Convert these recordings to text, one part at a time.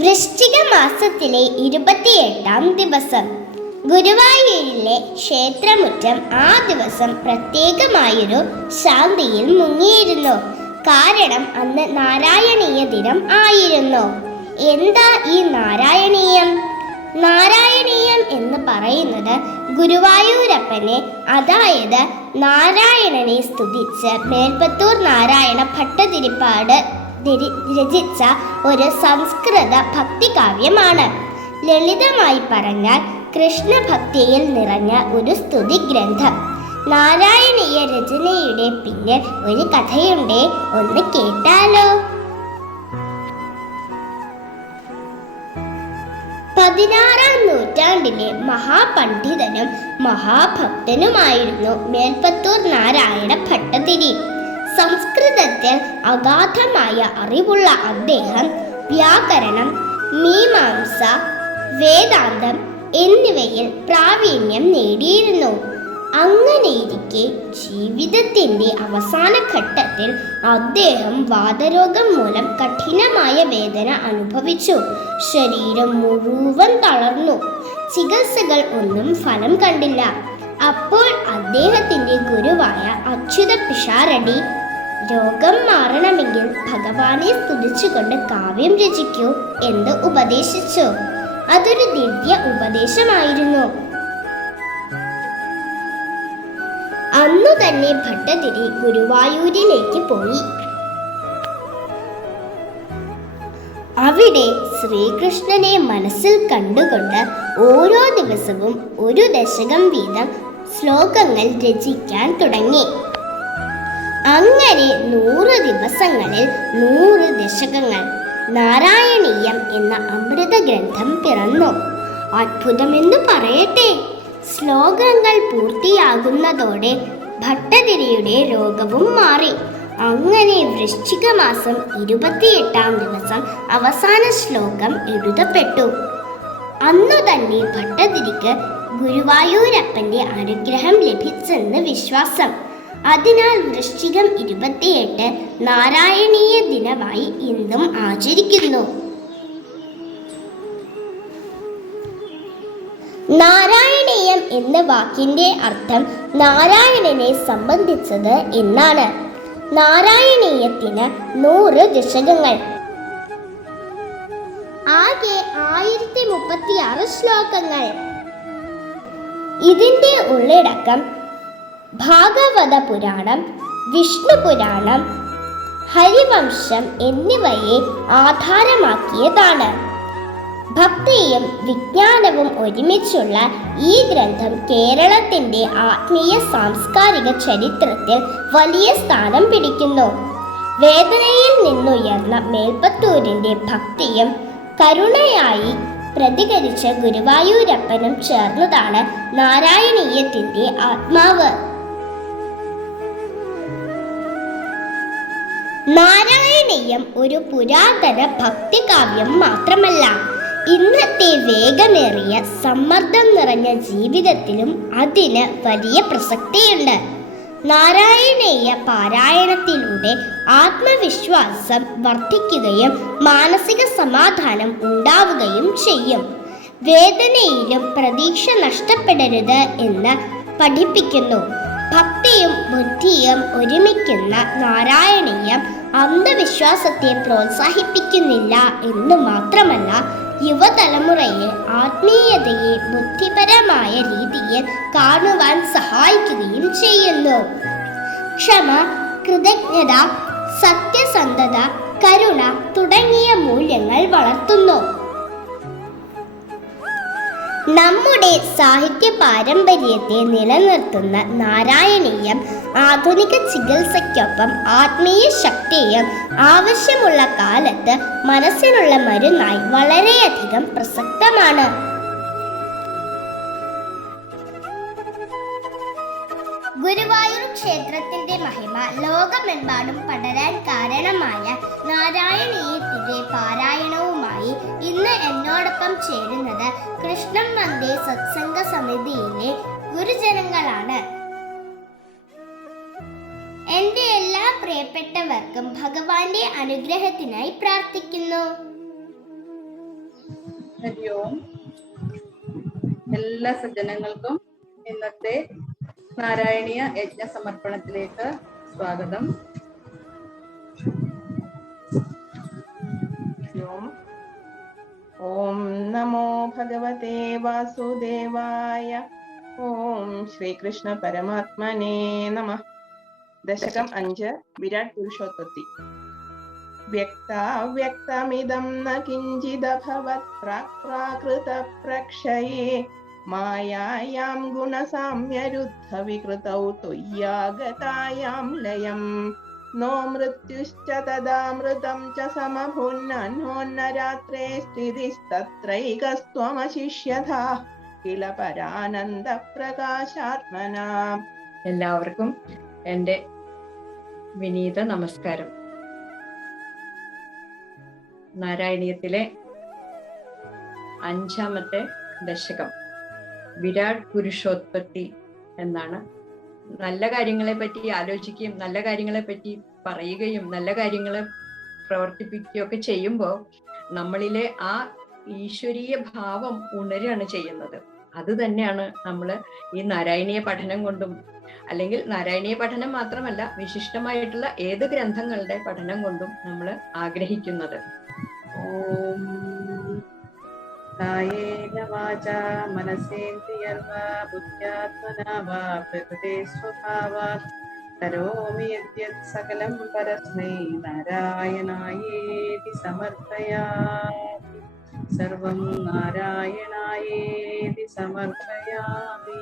വൃശ്ചിക മാസത്തിലെ 28-ാം ദിവസം ഗുരുവായൂരിലെ ക്ഷേത്രമുറ്റം ആ ദിവസം പ്രത്യേകമായൊരു ശാന്തിയിൽ മുങ്ങിയിരുന്നു. കാരണം അന്ന് നാരായണീയ ദിനം ആയിരുന്നു. എന്താ ഈ നാരായണീയം? നാരായണീയം എന്ന് പറയുന്നത് ഗുരുവായൂരപ്പനെ, അതായത് നാരായണനെ സ്തുതിച്ച് മേൽപ്പത്തൂർ നാരായണ ഭട്ടതിരിപ്പാട് രചിച്ച ഒരു സംസ്കൃത ഭക്തികാവ്യമാണ്. ലളിതമായി പറഞ്ഞാൽ കൃഷ്ണഭക്തിയിൽ നിറഞ്ഞ ഒരു സ്തുതി ഗ്രന്ഥം. നാരായണീയ രചനയുടെ പിന്നിൽ ഒരു കഥയുണ്ടേ, ഒന്ന് കേട്ടാലോ? 16-ാം നൂറ്റാണ്ടിലെ മഹാപണ്ഡിതനും മഹാഭക്തനുമായിരുന്നു മേൽപ്പത്തൂർ നാരായണ ഭട്ടതിരി. സംസ്കൃതത്തിൽ അഗാധമായ അറിവുള്ള അദ്ദേഹം വ്യാകരണം, മീമാംസ, വേദാന്തം എന്നിവയിൽ പ്രാവീണ്യം നേടിയിരുന്നു. അങ്ങനെയിരിക്കെ ജീവിതത്തിന്റെ അവസാന ഘട്ടത്തിൽ അദ്ദേഹം വാതരോഗം മൂലം കഠിനമായ വേദന അനുഭവിച്ചു. ശരീരം മുഴുവൻ തളർന്നു. ചികിത്സകൾ ഒന്നും ഫലം കണ്ടില്ല. അപ്പോൾ അദ്ദേഹത്തിന്റെ ഗുരുവായ അച്യുത പിഷാരടി, രോഗം മാറണമെങ്കിൽ ഭഗവാനെ സ്തുതിച്ചുകൊണ്ട് കാവ്യം രചിക്കൂ എന്ന് ഉപദേശിച്ചു. അതൊരു ദിവ്യ ഉപദേശമായിരുന്നു. അന്നു തന്നെ ഭട്ടതിരി ഗുരുവായൂരിലേക്ക് പോയി. അവിടെ ശ്രീകൃഷ്ണനെ മനസ്സിൽ കണ്ടുകൊണ്ട് ഓരോ ദിവസവും ഒരു ദശകം വീതം ശ്ലോകങ്ങൾ രചിക്കാൻ തുടങ്ങി. അങ്ങനെ 100 ദിവസങ്ങളിൽ 100 ദശകങ്ങൾ നാരായണീയം എന്ന അമൃത ഗ്രന്ഥം പിറന്നു. അത്ഭുതമെന്ന് പറയട്ടെ, ശ്ലോകങ്ങൾ പൂർത്തിയാകുന്നതോടെ ഭട്ടതിരിയുടെ രോഗവും മാറി. അങ്ങനെ വൃശ്ചിക മാസം 28-ാം ദിവസം അവസാന ശ്ലോകം എഴുതപ്പെട്ടു. അന്നു തന്നെ ഭട്ടതിരിക്ക് ഗുരുവായൂരപ്പന്റെ അനുഗ്രഹം ലഭിച്ചെന്ന് വിശ്വാസം. അതിനാൽ വൃശ്ചികം 28 നാരായണീയ ദിനമായി ഇന്നും ആചരിക്കുന്നു. നാരായണീയം എന്ന വാക്കിന്റെ അർത്ഥം നാരായണനെ സംബന്ധിച്ചത് എന്നാണ്. നാരായണീയത്തിന് 100 ദശകങ്ങൾ, ആകെ 1036 ശ്ലോകങ്ങൾ. ഇതിന്റെ ഉള്ളടക്കം ഭാഗവത പുരാണം, വിഷ്ണു പുരാണം, ഹരിവംശം എന്നിവയെ ആധാരമാക്കിയതാണ്. ഭക്തിയും വിജ്ഞാനവും ഒരുമിച്ചുള്ള ഈ ഗ്രന്ഥം കേരളത്തിന്റെ ആത്മീയ സാംസ്കാരിക ചരിത്രത്തിൽ വലിയ സ്ഥാനം പിടിക്കുന്നു. വേദനയിൽ നിന്നുയർന്ന മേൽപ്പത്തൂരിന്റെ ഭക്തിയും കരുണയായി പ്രതികരിച്ച ഗുരുവായൂരപ്പനും ചേർന്നതാണ് നാരായണീയത്തിന്റെ ആത്മാവ്. നാരായണീയം ഒരു പുരാതന ഭക്തികാവ്യം മാത്രമല്ല, ഇന്നത്തെ വേഗമേറിയ സമ്മർദ്ദം നിറഞ്ഞ ജീവിതത്തിലും അതിന് വലിയ പ്രസക്തിയുണ്ട്. നാരായണീയ പാരായണത്തിലൂടെ ആത്മവിശ്വാസം വർദ്ധിക്കുകയും മാനസിക സമാധാനം ഉണ്ടാവുകയും ചെയ്യും. വേദനയിലും പ്രതീക്ഷ നഷ്ടപ്പെടരുത് എന്ന് പഠിപ്പിക്കുന്നു. ഭക്തിയും ബുദ്ധിയും ഒരുമിക്കുന്ന നാരായണീയം അന്ധവിശ്വാസത്തെ പ്രോത്സാഹിപ്പിക്കുന്നില്ല എന്ന് മാത്രമല്ല, യുവതലമുറയെ ആത്മീയതയെ ബുദ്ധിപരമായ രീതിയിൽ കാണുവാൻ സഹായിക്കുകയും ചെയ്യുന്നു. ക്ഷമ, കൃതജ്ഞത, സത്യസന്ധത, കരുണ തുടങ്ങിയ മൂല്യങ്ങൾ വളർത്തുന്നു. നമ്മുടെ സാഹിത്യ പാരമ്പര്യത്തെ നിലനിർത്തുന്ന നാരായണീയം ആധുനിക ചികിത്സയ്ക്കൊപ്പം ആത്മീയ ശക്തിയും ആവശ്യമുള്ള കാലത്ത് മനസ്സിനുള്ള മരുന്നായി വളരെയധികം പ്രസക്തമാണ്. ഗുരുവായൂർ ക്ഷേത്രത്തിന്റെ മഹിമ ലോകമെമ്പാടും പടരാൻ കാരണമായ നാരായണീയത്തിന്റെ പാരായണവുമായി ഇന്ന് എന്നോടൊപ്പം ചേരുന്നത് കൃഷ്ണം വന്ദേ സത്സംഗ സമിതിയിലെ ഗുരുജനങ്ങളാണ്. എന്റെ എല്ലാ പ്രിയപ്പെട്ടവർക്കും ഭഗവാന്റെ അനുഗ്രഹത്തിനായി പ്രാർത്ഥിക്കുന്നു. ഹരി ഓം. എല്ലാ സജ്ജനങ്ങൾക്കും ഇന്നത്തെ നാരായണീയ യജ്ഞ സമർപ്പണത്തിലേക്ക് സ്വാഗതം. ഓം നമോ ഭഗവതേ വാസുദേവായ. ഓം ശ്രീകൃഷ്ണ പരമാത്മനേ നമഃ. ദശകം 5 വിരാട് പുരുഷോത്പത്തി. വ്യക്താവ്യക്തമിദം ന കിഞ്ചിദഭവത് പ്രാകൃത പ്രക്ഷയേ മായായാം ഗുണസാമ്യരുദ്ധ വികൃതൗ തുയ്യാഗതായാം ലയം. നോ മൃത്യുശ്ച തദാമൃതം ച സമഭുന്നോന്നരാത്രേ സ്ഥിതിസ്തത്രൈകസ്ത്വമശിഷ്യഥാ കില പരാനന്ദ പ്രകാശാത്മനാ. എല്ലാവർക്കും എൻ്റെ വിനീത നമസ്കാരം. നാരായണീയത്തിലെ 5ാമത്തെ ദശകം വിരാട് പുരുഷോത്പത്തി എന്നാണ്. നല്ല കാര്യങ്ങളെ പറ്റി ആലോചിക്കുകയും നല്ല കാര്യങ്ങളെ പറ്റി പറയുകയും നല്ല കാര്യങ്ങളെ പ്രവർത്തിപ്പിക്കുകയും ഒക്കെ ചെയ്യുമ്പോൾ നമ്മളിലെ ആ ഈശ്വരീയ ഭാവം ഉണരുകയാണ് ചെയ്യുന്നത്. അത് തന്നെയാണ് നമ്മൾ ഈ നാരായണീയ പഠനം കൊണ്ടും, അല്ലെങ്കിൽ നാരായണീയ പഠനം മാത്രമല്ല, വിശിഷ്ടമായിട്ടുള്ള ഏത് ഗ്രന്ഥങ്ങളുടെ പഠനം കൊണ്ടും നമ്മൾ ആഗ്രഹിക്കുന്നത്. ഓം കായേന വാചാ മനസേന്ദ്രിയർവാ ബുദ്ധ്യാത്മനാ വാ പ്രകൃതേ സ്വഭാവാത് കരോമി യദ്യത് സകലം പരസ്മൈ നാരായണായേതി സമർപ്പയാമി. സർവം നാരായണായേതി സമർപ്പയാമി.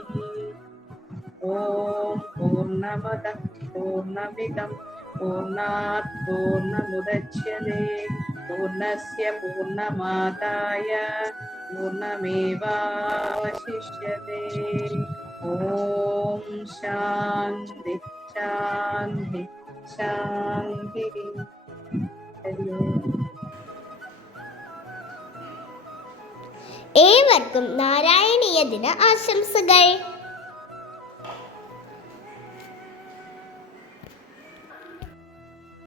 ഓം പൂർണ്ണമദഃ പൂർണ്ണമിദം പൂർണ്ണാത് പൂർണ്ണമുദച്യതേ പൂർണ്ണസ്യ പൂർണ്ണമാദായ പൂർണ്ണമേവാവശിഷ്യതേ. ഓം ശാന്തി ശാന്തി ശാന്തി. ഹരി ഓം. ഏവർക്കും നാരായണീയ ദിന ആശംസകൾ.